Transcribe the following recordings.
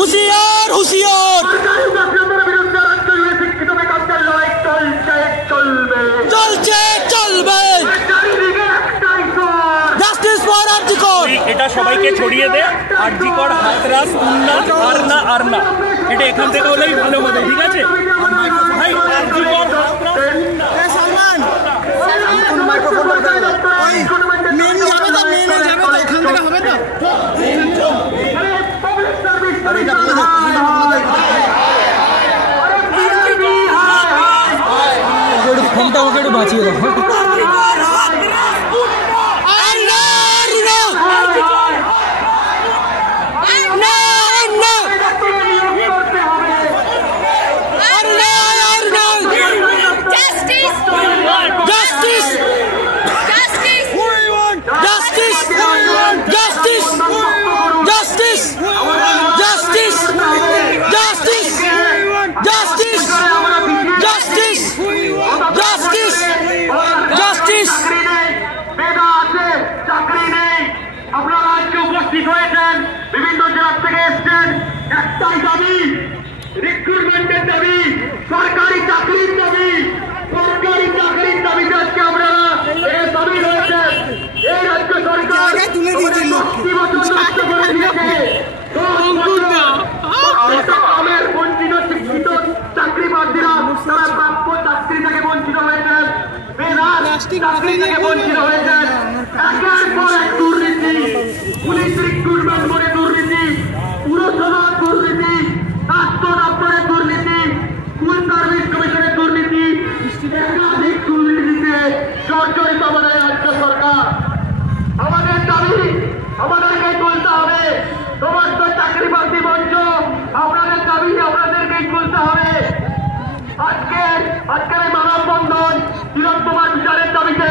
হুঁশিয়ার হুঁশিয়ার চলছে চলবে জাস্টিস ফর আরজিকর। এটা সবাইকে ছড়িয়ে দে, আরজিকর হাতরাস আর না এটা এখান থেকে হলেই ভালো হবে, ঠিক আছে ভাই? আরজিকর ফোনটা আমাকে একটু বাঁচিয়ে দাও। বিভিন্ন জেলা থেকে এসছেন, একটাই দাবি, রিক্রুটমেন্টের দাবি, সরকারি চাকরির দাবি, সরকারি চাকরির দাবিতে আজকে আপনারা এই দাবি রয়েছেন। এই রাজ্য সরকার গ্রামের বঞ্চিত শিক্ষিত চাকরি প্রার্থীরা তারা প্রাপ্য চাকরি থেকে বঞ্চিত হয়েছেন, চাকরি থেকে বঞ্চিত হয়েছেন। একের পর এক দুর্নীতি, পুলিশ রিক্রুটমেন্ট করে দুর্নীতি, পুরসভার দুর্নীতি, স্বাস্থ্য দপ্তরের দুর্নীতি, স্কুল সার্ভিস কমিশনের দুর্নীতি, একাধিক দুর্নীতিতে জর্জরিত আমাদের রাজ্য সরকার। আমাদের দাবি আমাদেরকে তুলতে হবে, সমস্ত চাকরি প্রার্থী মঞ্চ আপনাদের দাবি আপনাদেরকেই তুলতে হবে। আজকের এই মানববন্ধন তিলোত্তমার বিচারের দাবিতে,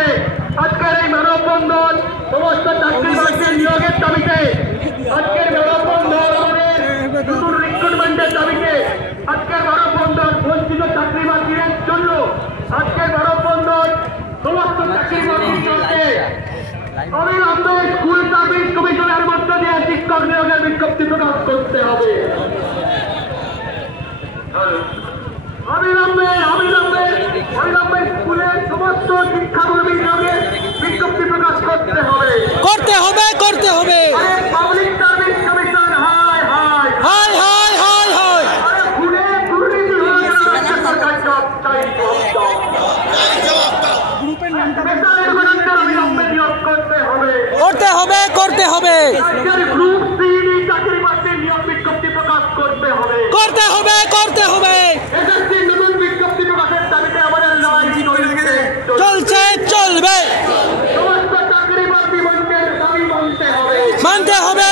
আজকের এই মানববন্ধন সমস্ত চাকরি প্রার্থীর নিয়োগের দাবিতে, আজকের মানববন্ধন আমাদের নতুন রিক্রুটমেন্টের দাবিতে, আজকের মানববন্ধন বঞ্চিত চাকরি প্রার্থীদের জন্য, আজকের মানববন্ধন সমস্ত চাকরি প্রার্থীর জন্য অবিলম্বে স্কুল সার্ভিস কমিশনের মধ্য দিয়ে শিক্ষক নিয়োগের বিজ্ঞপ্তি প্রকাশ করতে হবে। অবিলম্বে স্কুলের সমস্ত শিক্ষাকর্মী নিয়োগের বিজ্ঞপ্তি প্রকাশ করতে হবে। পাবলিক সার্ভিস কমিশন হায় হায় হায় হায় হায় হায়। খুনে দুর্নীতি হয়ে গেল রাজ্য সরকার জব চাই অবিলম্বে নিয়োগ করতে হবে। গ্রুপ সি চাকরি প্রার্থীর নিয়োগ বিজ্ঞপ্তি প্রকাশ করতে হবে। এসএসসির নতুন বিজ্ঞপ্তি প্রকাশের দাবিতে আমাদের লড়াই চলছে চলবে। সমস্ত চাকরি প্রার্থী মঞ্চের দাবি মানতে হবে। মানতে হবে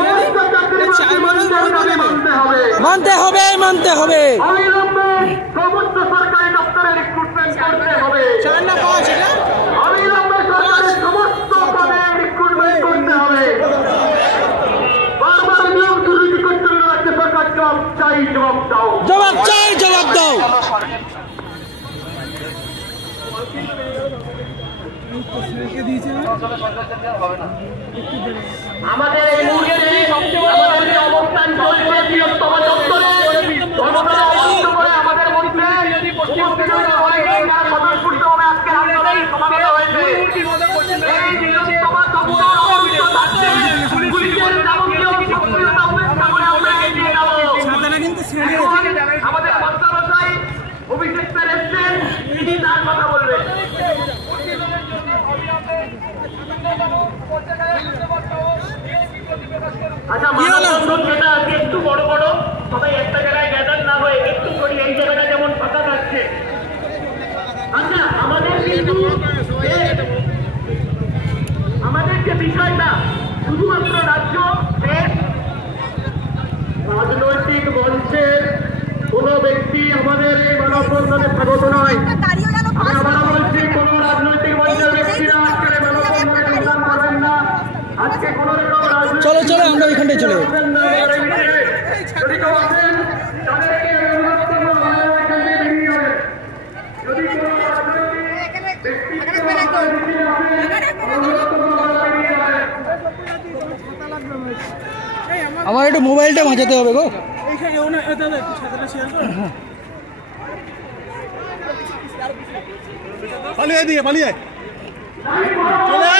সমস্ত চাকরি প্রার্থী মঞ্চের দাবি মানতে হবে। অবিলম্বে সমস্ত সরকারি দপ্তরে রিক্রুটমেন্ট করতে হবে। অবিলম্বে সরকারের সমস্ত পদে রিক্রুটমেন্ট করতে হবে। বারবার নিয়োগ দুর্নীতি করতে হলে রাজ্য সরকার জবাব চাই, জবাব দাও। আমাদের এই মুহূর্তে আমাদের অবস্থান চলছে তিলোত্তমা চত্বরে। ধর্মতলা অবস্থ করে আমাদের মধ্যে উপস্থিত হয়েছে স্বতঃস্ফূর্তভাবে আজকে আন্দোলন সমাবেত হয়েছে। এই তিলোত্তমা চত্বর অবস্থিত থাকছে পুলিশের যাবতীয় সক্রিয়তা উপেক্ষা করে আমরা এগিয়ে যাব। আমাদের মন্ত্রণালয় অভিষেক স্যার এসছেন, তিনি তার কথা বলবেন। আচ্ছা, মানববন্ধন যেটা আজকে একটু বড় সবাই একটা জায়গায় গ্যাদার না হয়ে একটু করি, এই জায়গাটা যেমন ফাঁকা থাকছে। আচ্ছা, আমাদের যে বিষয়টা শুধুমাত্র রাজ্য দেশ রাজনৈতিক মঞ্চের কোন ব্যক্তি আমাদের এই মানববন্ধনে স্বাগত নয়। আমি আবার বলছি, কোন রাজনৈতিক মঞ্চের ব্যক্তিরা আজকের মানববন্ধনে যোগদান করবেন না। আজকে কোন রকম চলো আমরা ওইখানটায় চলে যাই। যদি কেউ আসেন তাদেরকে অনুরোধ করবো আপনারা এখান থেকে বেরিয়ে যাবেন। যদি কোনো রাজনৈতিক ব্যক্তি অনুরোধ করবো আপনারা বেরিয়ে যাবেন। আমার একটু মোবাইলটা বাঁচাতে হবে গো। পালিয়ে দিয়ে পালিয়ে চলে